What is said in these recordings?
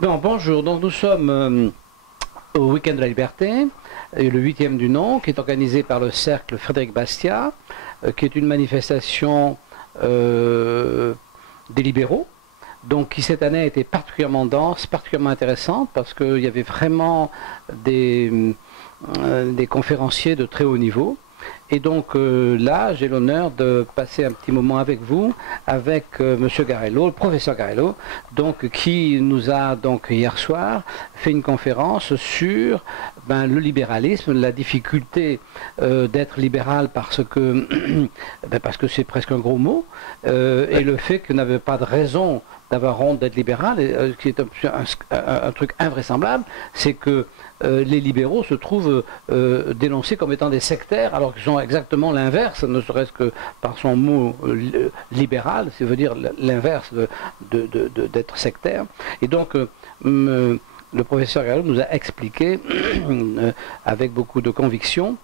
Bon, bonjour, donc nous sommes au Week-end de la Liberté, le 8e du nom, qui est organisé par le Cercle Frédéric Bastiat, qui est une manifestation des libéraux, donc qui cette année a été particulièrement dense, particulièrement intéressante, parce qu'il y avait vraiment des conférenciers de très haut niveau. Et donc là, j'ai l'honneur de passer un petit moment avec vous, avec Monsieur Garello, le professeur Garello, donc qui nous a donc hier soir fait une conférence sur le libéralisme, la difficulté d'être libéral parce que c'est presque un gros mot, et le fait qu'on n'avait pas de raison d'avoir honte d'être libéral, qui est un truc invraisemblable, c'est que les libéraux se trouvent dénoncés comme étant des sectaires, alors qu'ils sont exactement l'inverse, ne serait-ce que par son mot libéral, ça veut dire l'inverse d'être sectaire. Et donc, le professeur Gallo nous a expliqué, avec beaucoup de conviction,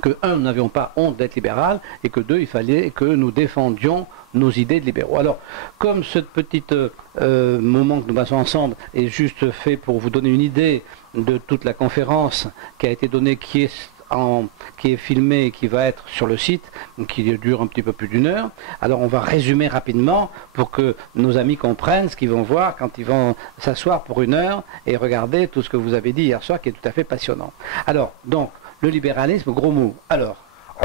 que, un, nous n'avions pas honte d'être libéral, et que, deux, il fallait que nous défendions nos idées de libéraux. Alors, comme ce petit moment que nous passons ensemble est juste fait pour vous donner une idée de toute la conférence qui a été donnée, qui est filmée et qui va être sur le site, qui dure un petit peu plus d'une heure, alors on va résumer rapidement pour que nos amis comprennent ce qu'ils vont voir quand ils vont s'asseoir pour une heure et regarder tout ce que vous avez dit hier soir, qui est tout à fait passionnant. Alors, donc, le libéralisme, gros mot. Alors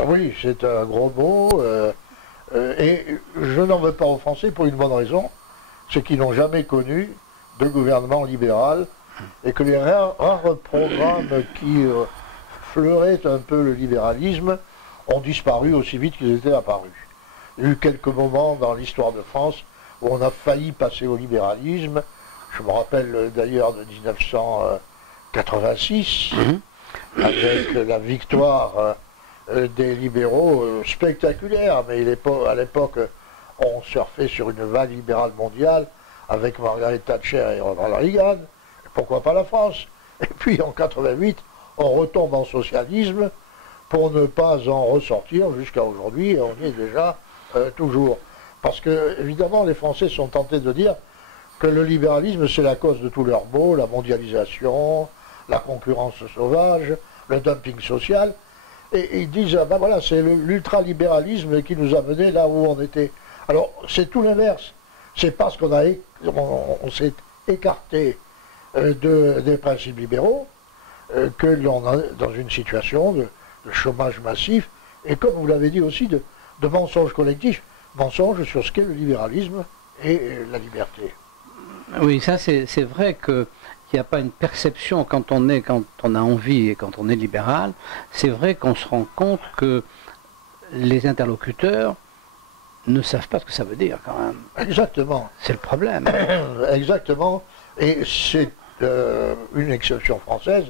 oui, c'est un gros mot. Et je n'en veux pas aux Français pour une bonne raison, c'est qu'ils n'ont jamais connu de gouvernement libéral et que les rares programmes qui fleuraient un peu le libéralisme ont disparu aussi vite qu'ils étaient apparus. Il y a eu quelques moments dans l'histoire de France où on a failli passer au libéralisme. Je me rappelle d'ailleurs de 1986, avec la victoire des libéraux spectaculaires, mais à l'époque on surfait sur une vague libérale mondiale avec Margaret Thatcher et Ronald Reagan, pourquoi pas la France? Et puis en 88 on retombe en socialisme pour ne pas en ressortir jusqu'à aujourd'hui, et on y est déjà toujours. Parce que évidemment les Français sont tentés de dire que le libéralisme c'est la cause de tous leurs maux, la mondialisation, la concurrence sauvage, le dumping social. Et ils disent, ben voilà, c'est l'ultralibéralisme qui nous a menés là où on était. Alors, c'est tout l'inverse. C'est parce qu'on s'est écarté des principes libéraux que l'on est dans une situation de chômage massif, et comme vous l'avez dit aussi, de mensonges collectifs, mensonges sur ce qu'est le libéralisme et la liberté. Oui, ça c'est vrai que il n'y a pas une perception quand on a envie et quand on est libéral. C'est vrai qu'on se rend compte que les interlocuteurs ne savent pas ce que ça veut dire quand même. Exactement. C'est le problème. Exactement. Et c'est une exception française,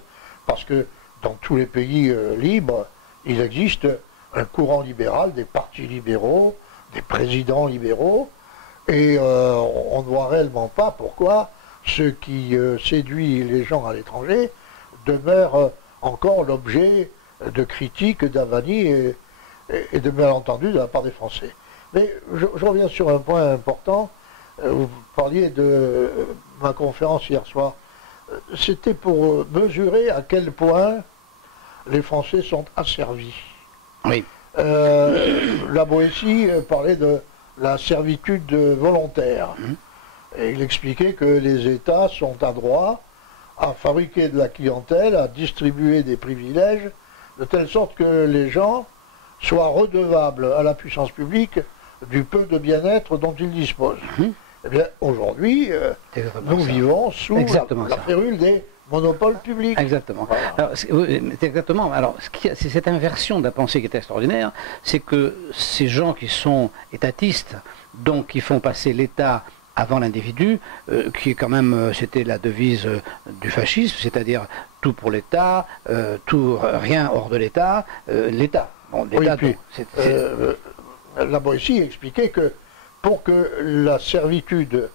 parce que dans tous les pays libres, il existe un courant libéral, des partis libéraux, des présidents libéraux, et on ne voit réellement pas pourquoi ce qui séduit les gens à l'étranger demeure encore l'objet de critiques, d'avanies et de malentendus de la part des Français. Mais je reviens sur un point important. Vous parliez de ma conférence hier soir. C'était pour mesurer à quel point les Français sont asservis. Oui. La Boétie parlait de la servitude volontaire. Et il expliquait que les États sont adroits à fabriquer de la clientèle, à distribuer des privilèges, de telle sorte que les gens soient redevables à la puissance publique du peu de bien-être dont ils disposent. Eh bien, aujourd'hui, nous vivons sous la férule des monopoles publics. Exactement. Voilà. Alors, exactement. Alors, c'est cette inversion de la pensée qui est extraordinaire, c'est que ces gens qui sont étatistes, donc qui font passer l'État avant l'individu, qui est quand même, c'était la devise du fascisme, c'est-à-dire tout pour l'État, rien hors de l'État, l'État. Bon, l'État, oui, la Boétie expliquait que pour que la servitude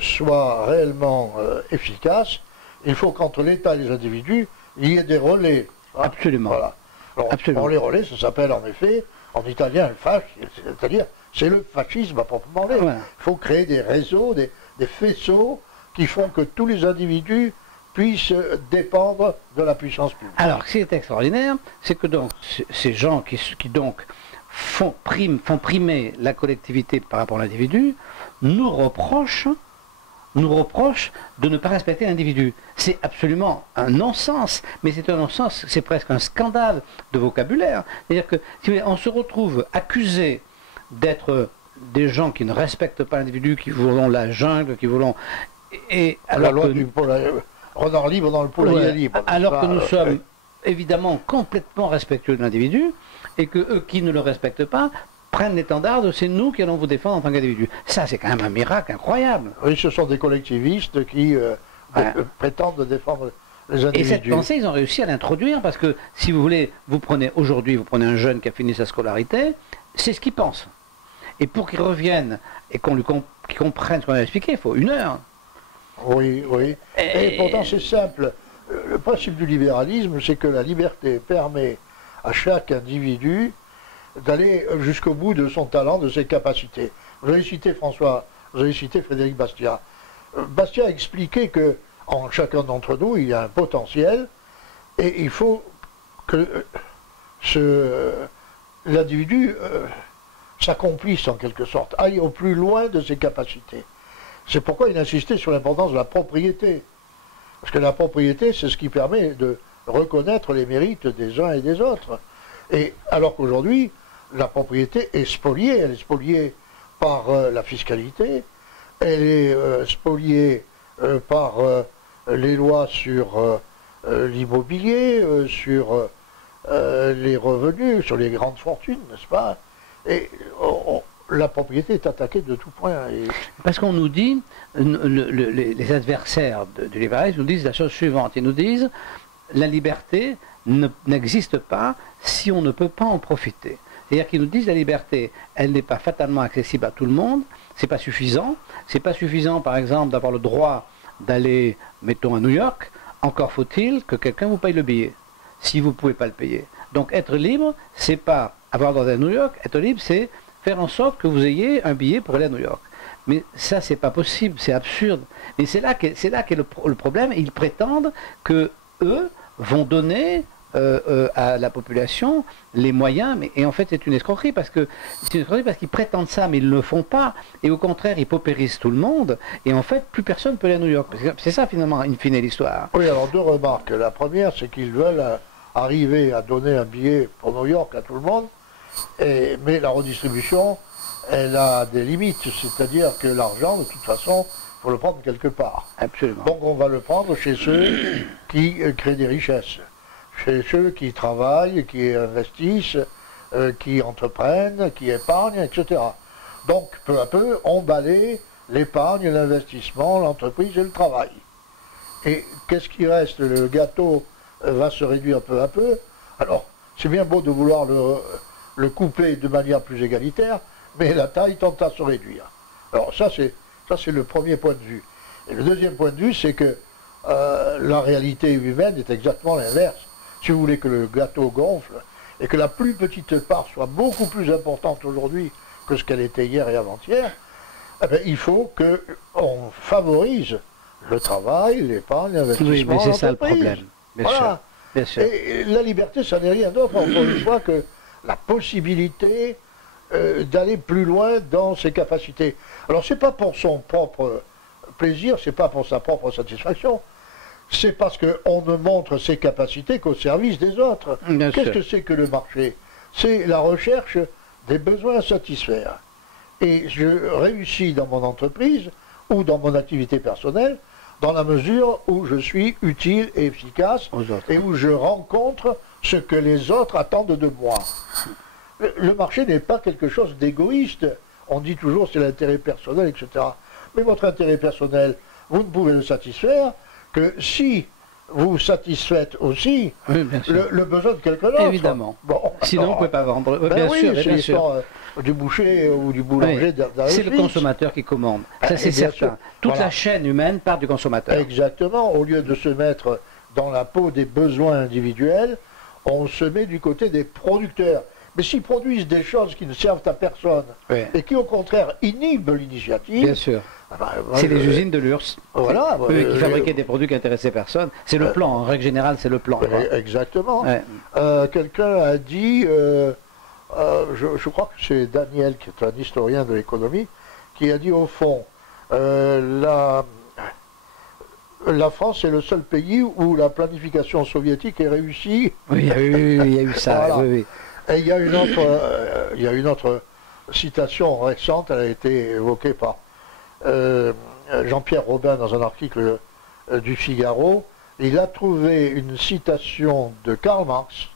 soit réellement efficace, il faut qu'entre l'État et les individus, il y ait des relais. Absolument. Voilà. Alors, Absolument. Les relais, ça s'appelle en effet, en italien, le fascisme, c'est-à-dire c'est le fascisme à proprement dit. Voilà. Il faut créer des réseaux, des faisceaux qui font que tous les individus puissent dépendre de la puissance publique. Alors, ce qui est extraordinaire, c'est que donc ces gens qui donc font primer la collectivité par rapport à l'individu, nous reprochent de ne pas respecter l'individu. C'est absolument un non-sens, mais c'est un non-sens, c'est presque un scandale de vocabulaire. C'est-à-dire que, si vous voulez, on se retrouve accusé d'être des gens qui ne respectent pas l'individu, qui voulons la jungle, qui voulons... Et alors la loi du renard libre dans le poulailler libre. Alors que nous sommes évidemment complètement respectueux de l'individu, et que eux qui ne le respectent pas prennent l'étendard de c'est nous qui allons vous défendre en tant qu'individu. Ça, c'est quand même un miracle incroyable. Oui, ce sont des collectivistes qui prétendent défendre les individus. Et cette pensée, ils ont réussi à l'introduire parce que, si vous voulez, vous prenez un jeune qui a fini sa scolarité, c'est ce qu'il pense. Et pour qu'il revienne et qu'il comprenne ce qu'on a expliqué, il faut 1 heure. Oui, oui. Et pourtant, c'est simple. Le principe du libéralisme, c'est que la liberté permet à chaque individu d'aller jusqu'au bout de son talent, de ses capacités. Vous avez cité Frédéric Bastiat. Bastiat a expliqué que en chacun d'entre nous, il y a un potentiel et il faut que l'individu s'accomplisse en quelque sorte, aille au plus loin de ses capacités. C'est pourquoi il insistait sur l'importance de la propriété. Parce que la propriété, c'est ce qui permet de reconnaître les mérites des uns et des autres. Et alors qu'aujourd'hui, la propriété est spoliée. Elle est spoliée par la fiscalité, elle est spoliée par les lois sur l'immobilier, sur les revenus, sur les grandes fortunes, n'est-ce pas? Et la propriété est attaquée de tout point. Parce qu'on nous dit, les adversaires du libéralisme nous disent la chose suivante. Ils nous disent, la liberté n'existe pas si on ne peut pas en profiter. C'est-à-dire qu'ils nous disent la liberté, elle n'est pas fatalement accessible à tout le monde, c'est pas suffisant. C'est pas suffisant, par exemple, d'avoir le droit d'aller, mettons, à New York. Encore faut-il que quelqu'un vous paye le billet, si vous ne pouvez pas le payer. Donc être libre, c'est pas avoir le droit d'aller à New York. Être libre, c'est faire en sorte que vous ayez un billet pour aller à New York. Mais ça, c'est pas possible, c'est absurde. Et c'est là qu'est le problème. Ils prétendent que eux vont donner à la population les moyens, et en fait c'est une escroquerie parce qu'ils prétendent ça, mais ils ne le font pas, et au contraire ils paupérisent tout le monde, et en fait plus personne ne peut aller à New York. C'est ça finalement, in fine, l'histoire. Oui, alors 2 remarques. La première, c'est qu'ils veulent arriver à donner un billet pour New York à tout le monde, mais la redistribution, elle a des limites, c'est-à-dire que l'argent, de toute façon, il faut le prendre quelque part. Absolument. Donc on va le prendre chez ceux qui créent des richesses, chez ceux qui travaillent, qui investissent, qui entreprennent, qui épargnent, etc. Donc peu à peu, on balaie l'épargne, l'investissement, l'entreprise et le travail. Et qu'est-ce qui reste? Le gâteau va se réduire peu à peu. Alors, c'est bien beau de vouloir le couper de manière plus égalitaire, mais la taille tend à se réduire. Alors ça c'est le premier point de vue. Et le deuxième point de vue, c'est que la réalité humaine est exactement l'inverse. Si vous voulez que le gâteau gonfle, et que la plus petite part soit beaucoup plus importante aujourd'hui que ce qu'elle était hier et avant-hier, eh bien, il faut qu'on favorise le travail, l'épargne, l'investissement. Oui, mais c'est ça le problème. Bien voilà. sûr. Bien sûr. Et la liberté, ça n'est rien d'autre, encore une fois, que la possibilité d'aller plus loin dans ses capacités. Alors, c'est pas pour son propre plaisir, c'est pas pour sa propre satisfaction, c'est parce qu'on ne montre ses capacités qu'au service des autres. Qu'est-ce que c'est que le marché? C'est la recherche des besoins à satisfaire. Et je réussis dans mon entreprise ou dans mon activité personnelle dans la mesure où je suis utile et efficace et où je rencontre ce que les autres attendent de moi. Le marché n'est pas quelque chose d'égoïste. On dit toujours c'est l'intérêt personnel, etc. Mais votre intérêt personnel, vous ne pouvez le satisfaire que si vous satisfaites aussi le besoin de quelqu'un d'autre. Évidemment. Bon, sinon, vous ne pouvez pas vendre. Bien sûr, c'est l'histoire du boucher ou du boulanger. C'est le consommateur qui commande. Ça, c'est certain. Toute la chaîne humaine part du consommateur. Exactement. Au lieu de se mettre dans la peau des besoins individuels, on se met du côté des producteurs. Mais s'ils produisent des choses qui ne servent à personne et qui, au contraire, inhibent l'initiative, C'est les usines de l'URSS. Voilà. Eux qui fabriquaient des produits qui intéressaient personne. C'est le plan, en règle générale, c'est le plan. Exactement. Ouais. Quelqu'un a dit, je crois que c'est Daniel, qui est un historien de l'économie, qui a dit au fond, la France est le seul pays où la planification soviétique est réussie. Oui, il y a eu ça. Voilà. Oui. Et il y a une autre citation récente, elle a été évoquée par Jean-Pierre Robin dans un article du Figaro. Il a trouvé une citation de Karl Marx,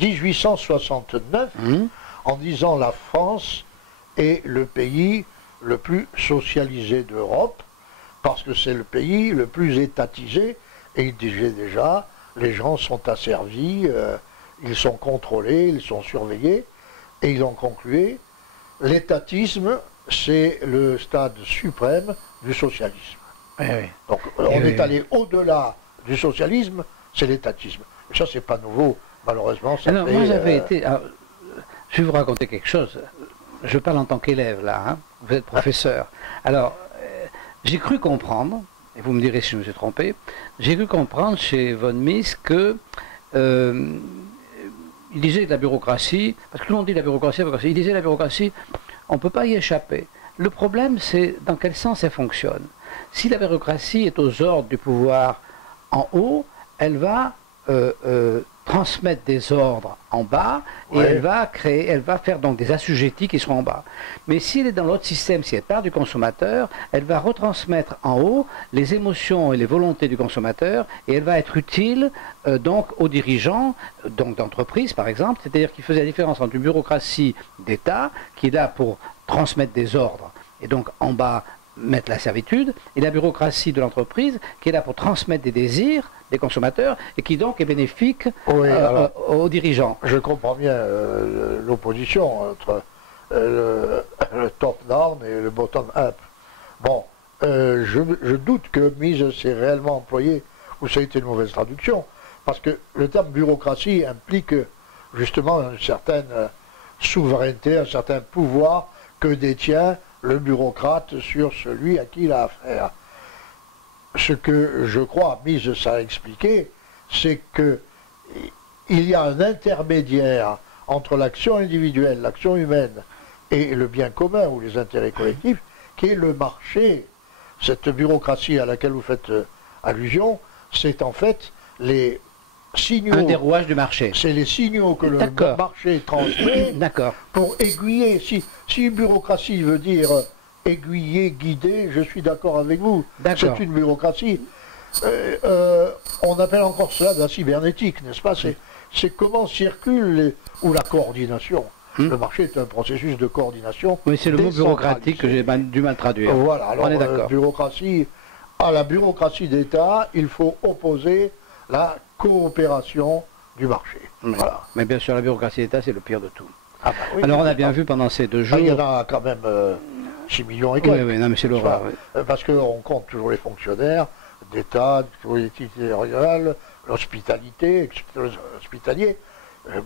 1869, en disant la France est le pays le plus socialisé d'Europe, parce que c'est le pays le plus étatisé, et il disait déjà, les gens sont asservis, ils sont contrôlés, ils sont surveillés, et ils ont conclu, l'étatisme, c'est le stade suprême du socialisme. Oui. Donc on est allé au-delà du socialisme, c'est l'étatisme. Et ça, c'est pas nouveau, malheureusement. Alors, moi, j'avais été... Alors, je vais vous raconter quelque chose. Je parle en tant qu'élève, là. Hein. Vous êtes professeur. Alors, j'ai cru comprendre, et vous me direz si je me suis trompé, j'ai cru comprendre chez von Mises que... il disait que la bureaucratie, parce que tout le monde dit la bureaucratie, il disait la bureaucratie, on ne peut pas y échapper. Le problème, c'est dans quel sens elle fonctionne. Si la bureaucratie est aux ordres du pouvoir en haut, elle va transmettre des ordres en bas et elle va faire donc des assujettis qui seront en bas. Mais si elle est dans l'autre système, si elle part du consommateur, elle va retransmettre en haut les émotions et les volontés du consommateur et elle va être utile donc aux dirigeants, donc d'entreprise par exemple, c'est-à-dire qu'il faisait la différence entre une bureaucratie d'État qui est là pour transmettre des ordres et donc en bas mettre la servitude, et la bureaucratie de l'entreprise qui est là pour transmettre des désirs des consommateurs et qui donc est bénéfique aux dirigeants. Je comprends bien l'opposition entre le top-down et le bottom-up. Bon, je doute que Mises s'est réellement employé, ou ça a été une mauvaise traduction, parce que le terme bureaucratie implique justement une certaine souveraineté, un certain pouvoir que détient le bureaucrate sur celui à qui il a affaire. Ce que je crois, Mises a expliqué, c'est que il y a un intermédiaire entre l'action individuelle, l'action humaine et le bien commun ou les intérêts collectifs, qui est le marché. Cette bureaucratie à laquelle vous faites allusion, c'est en fait les signaux... Un des rouages du marché. C'est les signaux que le marché transmet pour aiguiller. Si une bureaucratie veut dire aiguiller, guider, je suis d'accord avec vous. C'est une bureaucratie. On appelle encore cela de la cybernétique, n'est-ce pas? C'est comment circule ou la coordination. Le marché est un processus de coordination. Oui, c'est le mot bureaucratique que j'ai du mal à traduire. Voilà, alors on est d'accord. Bureaucratie, à la bureaucratie d'État, il faut opposer la coopération du marché. Voilà. Mais bien sûr, la bureaucratie d'État, c'est le pire de tout. Ah bah oui, alors on a bien vu pendant ces 2 jours... il y en a quand même 6 millions et quelques. Oui, non, mais c'est l'horreur. Parce qu'on compte toujours les fonctionnaires d'État, de collectivité territoriale, l'hospitalier,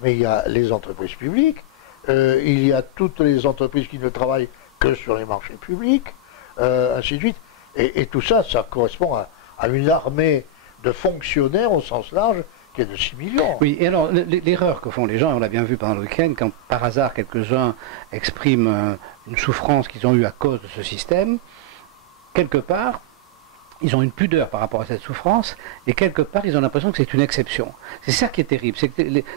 mais il y a les entreprises publiques, il y a toutes les entreprises qui ne travaillent que sur les marchés publics, ainsi de suite. Et tout ça, ça correspond à une armée de fonctionnaires au sens large qui est de 6 millions. Oui, et alors l'erreur que font les gens, et on l'a bien vu pendant le week-end, quand par hasard quelques-uns expriment une souffrance qu'ils ont eue à cause de ce système, quelque part, ils ont une pudeur par rapport à cette souffrance, et quelque part, ils ont l'impression que c'est une exception. C'est ça qui est terrible.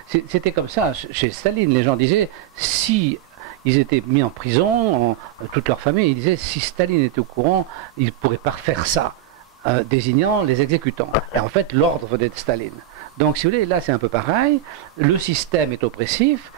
C'était comme ça chez Staline. Les gens disaient, si ils étaient mis en prison, toute leur famille, ils disaient, si Staline était au courant, il ne pourrait pas faire ça, désignant les exécutants. Et en fait, l'ordre venait de Staline. Donc, si vous voulez, là, c'est un peu pareil. Le système est oppressif.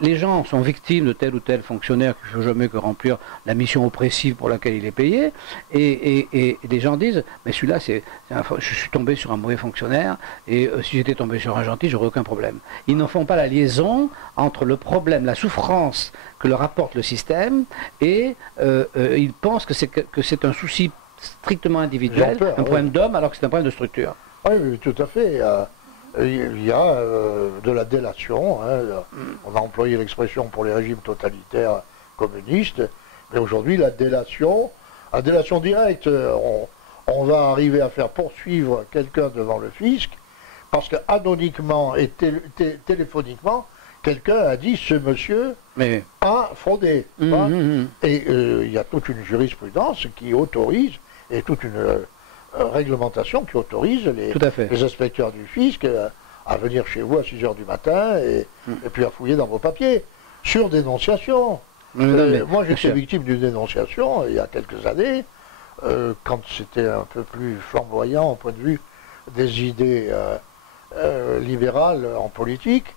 Les gens sont victimes de tel ou tel fonctionnaire qui ne fait jamais que remplir la mission oppressive pour laquelle il est payé. Et les gens disent, mais celui-là, je suis tombé sur un mauvais fonctionnaire, et si j'étais tombé sur un gentil, j'aurais aucun problème. Ils n'en font pas la liaison entre le problème, la souffrance que leur apporte le système, et ils pensent que c'est un souci strictement individuel, un problème d'homme, alors que c'est un problème de structure. Oui, tout à fait. Il y a de la délation, on a employé l'expression pour les régimes totalitaires communistes, mais aujourd'hui la délation À délation directe, on va arriver à faire poursuivre quelqu'un devant le fisc, parce qu'anonyquement et téléphoniquement, quelqu'un a dit ce monsieur a fraudé. Et il y a toute une jurisprudence qui autorise, et toute une réglementation qui autorise les inspecteurs du fisc à venir chez vous à 6 h du matin et puis à fouiller dans vos papiers, sur dénonciation. Moi j'étais victime d'une dénonciation il y a quelques années, quand c'était un peu plus flamboyant au point de vue des idées libérales en politique.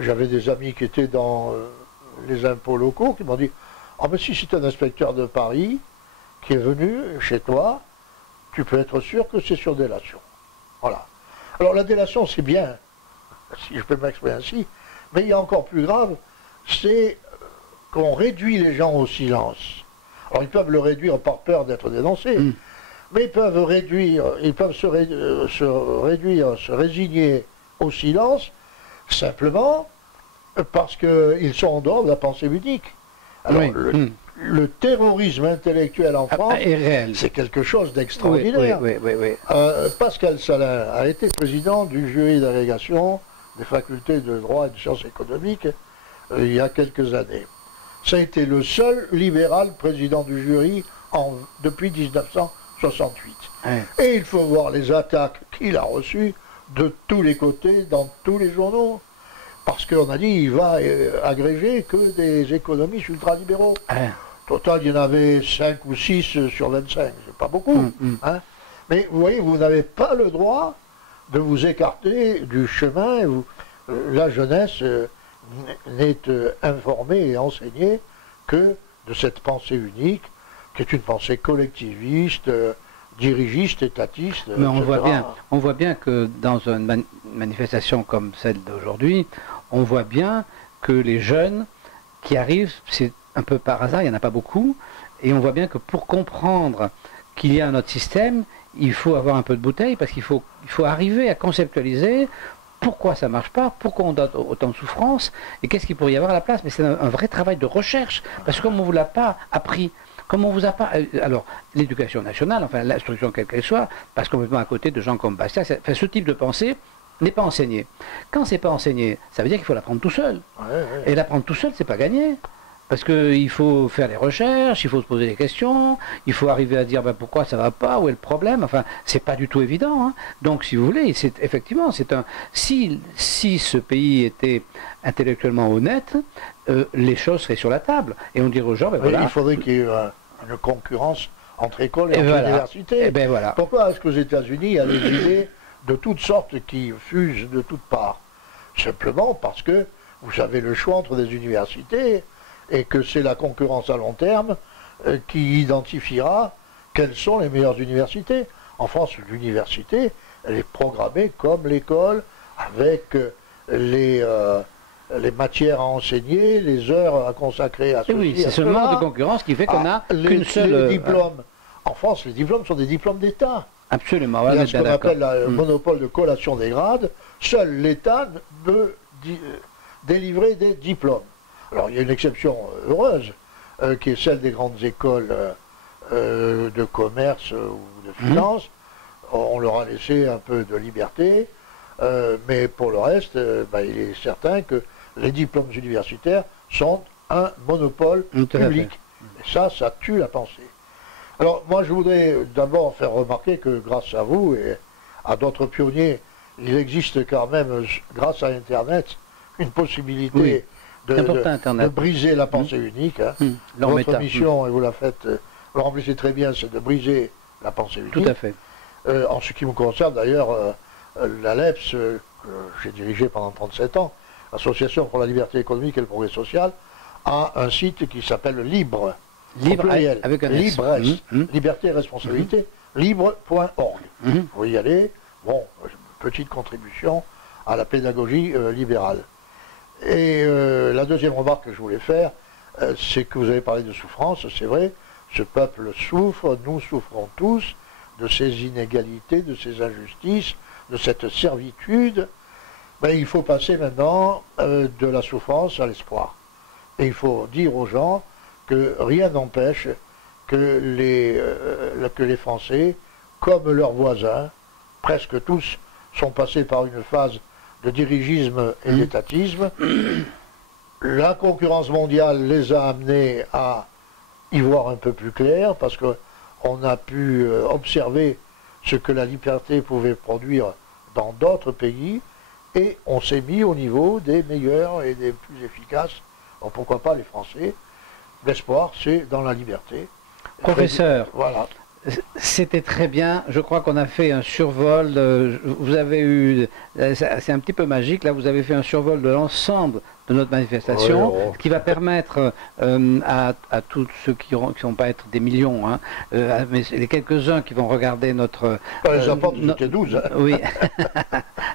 J'avais des amis qui étaient dans les impôts locaux qui m'ont dit « Ah mais si c'est un inspecteur de Paris qui est venu chez toi, tu peux être sûr que c'est sur délation. » Voilà. Alors la délation c'est bien, si je peux m'exprimer ainsi, mais il y a encore plus grave, c'est qu'on réduit les gens au silence. Alors ils peuvent le réduire par peur d'être dénoncés, mais ils peuvent se résigner au silence, simplement parce qu'ils sont en dehors de la pensée unique. Alors le terrorisme intellectuel en France c'est quelque chose d'extraordinaire. Pascal Salin a été président du jury d'agrégation des facultés de droit et de sciences économiques il y a quelques années. Ça a été le seul libéral président du jury depuis 1968. Et il faut voir les attaques qu'il a reçues de tous les côtés, dans tous les journaux. Parce qu'on a dit il va agréger que des économistes ultralibéraux. Total, il y en avait 5 ou 6 sur 25, c'est pas beaucoup. Hein. Mais vous voyez, vous n'avez pas le droit de vous écarter du chemin. La jeunesse n'est informée et enseignée que de cette pensée unique, qui est une pensée collectiviste, dirigiste, étatiste. Mais on voit bien que dans une manifestation comme celle d'aujourd'hui, on voit bien que les jeunes qui arrivent, c'est un peu par hasard, il n'y en a pas beaucoup, et on voit bien que pour comprendre qu'il y a un autre système, il faut avoir un peu de bouteille, parce qu'il faut arriver à conceptualiser pourquoi ça ne marche pas, pourquoi on donne autant de souffrance, et qu'est-ce qu'il pourrait y avoir à la place. Mais c'est un vrai travail de recherche, parce que comme on ne vous l'a pas appris, comme on vous a pas... Alors, l'éducation nationale, enfin l'instruction quelle qu'elle soit, passe complètement à côté de gens comme Bastiat. Enfin, ce type de pensée n'est pas enseigné. Quand c'est pas enseigné, ça veut dire qu'il faut l'apprendre tout seul. Et l'apprendre tout seul, c'est pas gagné. Parce qu'il faut faire des recherches, il faut se poser des questions, il faut arriver à dire ben, pourquoi ça ne va pas, où est le problème. Enfin, c'est pas du tout évident. Hein. Donc, si vous voulez, effectivement, si ce pays était intellectuellement honnête, les choses seraient sur la table. Et on dirait aux gens, ben voilà. Il faudrait qu'il y ait une concurrence entre écoles et entre universités. Et ben voilà. Pourquoi est-ce qu'aux États-Unis, il y a des idées de toutes sortes qui fusent de toutes parts? Simplement parce que vous avez le choix entre des universités et que c'est la concurrence à long terme qui identifiera quelles sont les meilleures universités. En France, l'université, elle est programmée comme l'école, avec les matières à enseigner, les heures à consacrer à ceci. Oui, c'est ce mode de concurrence qui fait qu'on a qu'une seule... Les diplômes. En France, les diplômes sont des diplômes d'État. Absolument. Il y a ce qu'on appelle le monopole de collation des grades. Seul l'État peut délivrer des diplômes. Alors il y a une exception heureuse, qui est celle des grandes écoles de commerce ou de finance. On leur a laissé un peu de liberté, mais pour le reste, il est certain que les diplômes universitaires sont un monopole public. Et ça tue la pensée. Alors moi je voudrais d'abord faire remarquer que grâce à vous et à d'autres pionniers, il existe quand même, grâce à Internet, une possibilité de briser la pensée unique. Hein. Votre mission, et vous la faites, vous remplissez très bien, c'est de briser la pensée unique. Tout à fait. En ce qui me concerne d'ailleurs, l'ALEPS, que j'ai dirigé pendant 37 ans, Association pour la liberté économique et le progrès social, a un site qui s'appelle Libre. Avec un S. Liberté et responsabilité, libre.org. Vous pouvez y aller. Bon, petite contribution à la pédagogie libérale. Et la deuxième remarque que je voulais faire, c'est que vous avez parlé de souffrance, c'est vrai, ce peuple souffre, nous souffrons tous de ces inégalités, de ces injustices, de cette servitude. Il faut passer maintenant de la souffrance à l'espoir. Et il faut dire aux gens que rien n'empêche que les Français, comme leurs voisins, presque tous, sont passés par une phase de dirigisme et d'étatisme. La concurrence mondiale les a amenés à y voir un peu plus clair, parce qu'on a pu observer ce que la liberté pouvait produire dans d'autres pays, et on s'est mis au niveau des meilleurs et des plus efficaces. Alors pourquoi pas les Français? L'espoir, c'est dans la liberté. Professeur, voilà. C'était très bien. Je crois qu'on a fait un survol. Vous avez eu, c'est un petit peu magique. Là, vous avez fait un survol de l'ensemble de notre manifestation, Oui, oh. ce qui va permettre à tous ceux qui ne vont pas être des millions, hein, mais les quelques-uns qui vont regarder notre. Les apports, c'était 12. Oui,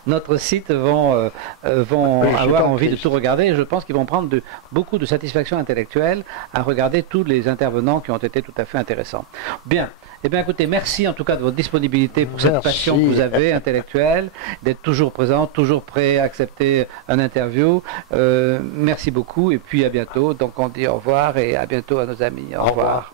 notre site vont avoir envie de tout regarder. Et je pense qu'ils vont prendre beaucoup de satisfaction intellectuelle à regarder tous les intervenants qui ont été tout à fait intéressants. Bien. Eh bien, écoutez, merci en tout cas de votre disponibilité pour cette passion que vous avez, intellectuelle, d'être toujours présent, toujours prêt à accepter un interview. Merci beaucoup et puis à bientôt. Donc on dit au revoir et à bientôt à nos amis. Au revoir.